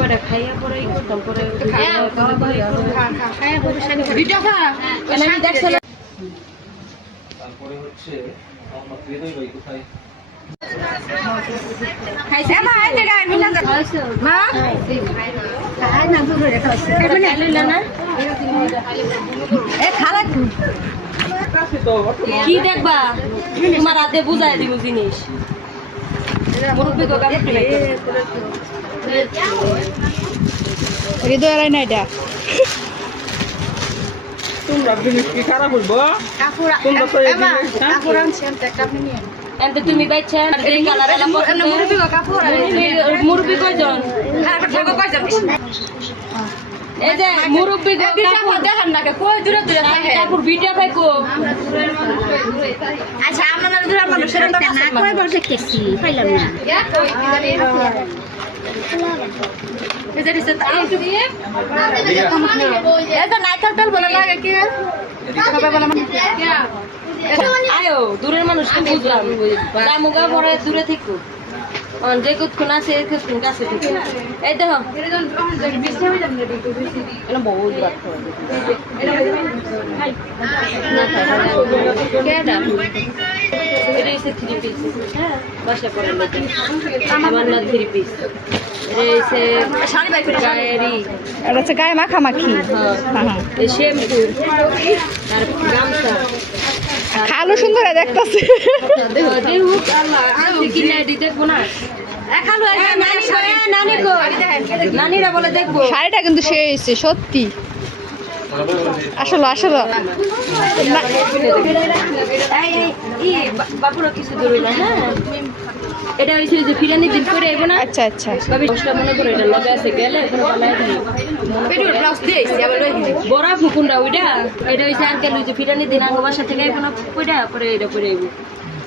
কয়টা খাইয়া পরে করতাম পরে আমি দেখছ না। তারপরে হচ্ছে ভাই কোথায়? কি দেখবা? তোমার হাতে বুঝাই দিব জিনিস। মুরব্বী হৃদয় এলাই না এটা তোমরা জিনিস কি খারাপ হইব তোমরা তো এই জিনিস? এনতে তুমি বাইছা এই কালার এলা মুরব্বী গো কাপড় মুরব্বী কয়জন এই যে মুরব্বী গো কাপড় দেখেন না কই দূরে দূরে থাকে কাপড় বিটা ভাই কো আচ্ছা আমরা দূরে মানুষের তো না কই বসে দেখতেছি পাইলাম না আয়ো দূরের মানুষ বুঝলাম দামুগা পরে দূরে থেকো যে কুতকুন আছে কুতকুন কাছে থেকে এই দেখো বহুত এটা হচ্ছে থ্রি পিস হ্যাঁ। বাসা পরে আমার না থ্রি পিস এটা হচ্ছে গায়েরই। এটা হচ্ছে গায়ে মাখামাখি। হ্যাঁ। হ্যাঁ খালো সুন্দর দেখতেছে। শাড়িটা কিন্তু সে সত্যি। আসলে আসলে। না, এই এই ই বা- বাবুরা কিছু না হ্যাঁ? এটা হইছে যে ফিরানি দিন করে আইবো না? আচ্ছা আচ্ছা। ভাবি দশটা মনে করে এটা লগে আছে গেলে এখানে বানাই দিই বড়া ফুকুনটা ওইটা এটা হইছে আঙ্কেল হইছে ফিরানি দিন আঙ্গ বাসা থেকে আইবো না কইটা পরে এটা আইবো।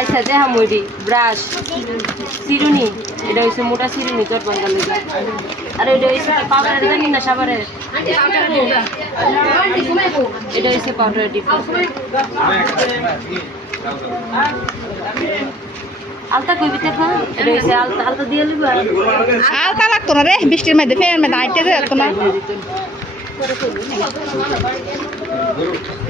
আচ্ছা দেখা মরি ব্রাশ চিরুনি এটা হচ্ছে মোটা চিরুনি তোর বাঙ্গাল আর এটা হচ্ছে পাউডার জানি না সাবারের। এটা হচ্ছে পাউডার ডিপ। আলতা কইবি দেখা এটা হচ্ছে আলতা আলতা দিয়ে লিবা আলতা লাগতো না রে বৃষ্টির মধ্যে ফের মধ্যে আইতে যেত না।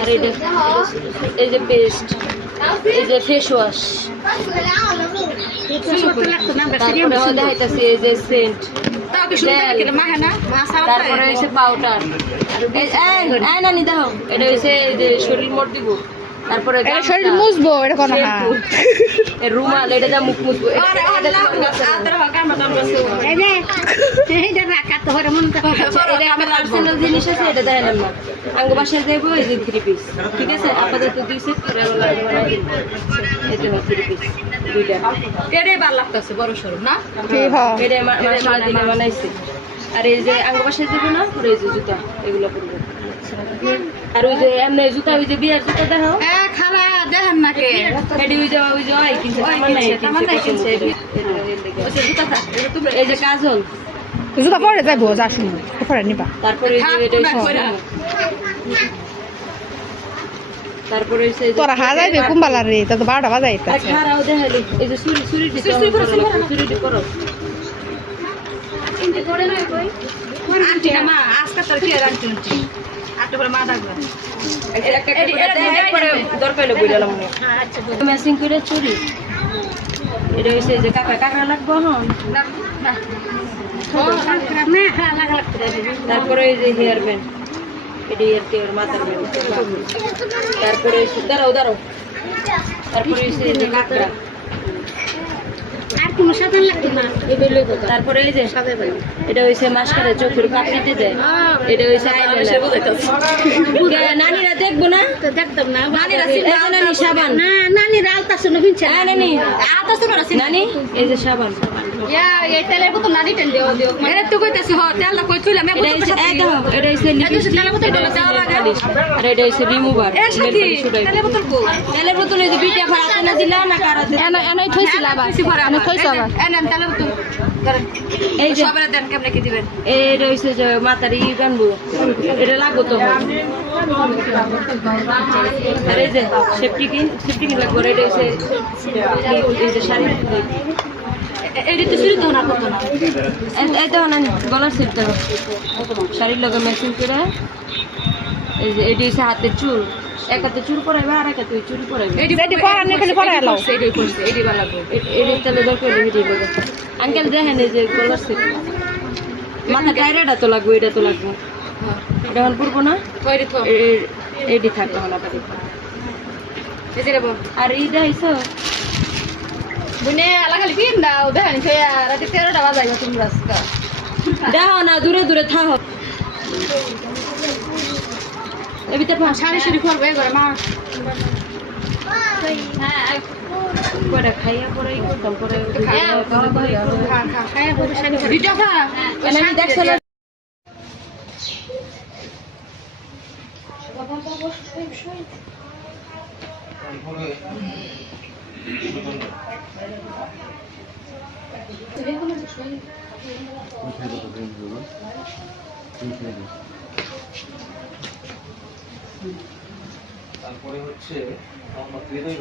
আর এটা এই যে পেস্ট। এই যে ফেস ওয়াশ তারপরে দেখাইতেছি এই যে সেন্ট তারপরে হয়েছে পাউডার নানি দেখো এটা হয়েছে যে শরীর মোট দিব। তারপরে এটা শরীর মুছবো এটা কোনো হ্যাঁ। এ রুমাল এটা যা মুখ মুছবো এটা-। এটা আমার জিনিস আছে এটা না। আঙ্গ বাসায় যাইবো এই যে থ্রি পিস ঠিক আছে? আপাতত থ্রি পিস দুইটা। হয় দিনে বানাইছে। আর এই যে আঙ্গ বাসায় যাব না এই যে জুতা এগুলো করব আর ওই যে এমনি জুতা ওই যে বিয়ার জুতা দেখো এটি ওই যে ওই যে ওই কিনছে তামান্না কিনছে এই যে- এই যে কাজল। জুতা পরে যাব যা শুনি পরে নিবা। তারপরে তারপরে তোরা হা যাইবে কুম্বালার রে তা তো বারোটা বাজাই খারাও দেখালি এই যে চুরি চুরি দিতে চুরি করো দরকার হলে ম্যাচিং করে চুরি এটা এই যে কাকা কাকা লাগবো তারপরে এই যে হেয়ার ব্যান্ড এটা হেয়ার টেয়ার তারপরে দাঁড়াও দাঁড়াও তারপরে এই যে তারপরে এই যে এটা হইছে মাসকারে চোখের পাপড়িতে দেয় এটা হইছে নানিরা দেখব না? দেখতাম না নানিরা নানি। সাবান। না নানিরা আলতা শুনো কিনছে নানি। আলতা শুনো নানি এই যে সাবান। এই যে দেন কেমনে কি দিবেন যে মাতারি গানবো এটা লাগবো তো আর এই যে সেফটি কিন সেফটি কিন লাগবো এটা এই যে শাড়ি এটি তো শুরু তো না কত না। তো না গলার সেট দেখো শাড়ির লগে ম্যাচিং করে। এই যে এটি হচ্ছে হাতের চুল। এক হাতে চুল পরাইবে আর এক হাতে চুল পরাইবে। এটি পরান খালি পরাই লাও এটাই করছে এটি ভালো লাগবে এটি তাহলে দরকার নেই এটি লগে আঙ্কেল দেখেন এই যে গলার সেট মাথা টাইরেটা তো লাগবে এটা তো লাগবে। এটা এখন পড়ব না। এ- এটি থাকবে এখন আপাতত। আর এইটা হইছে দেখো না দূরে দূরে থাকো এ ভিতরে সারি সারি করবে এবার মা। পরে খাইয়া পরে ই করতাম পরে খাওয়া পরে ই করতাম। আমি দেখছ না তারপরে হচ্ছে মোহাম্মদ হৃদয়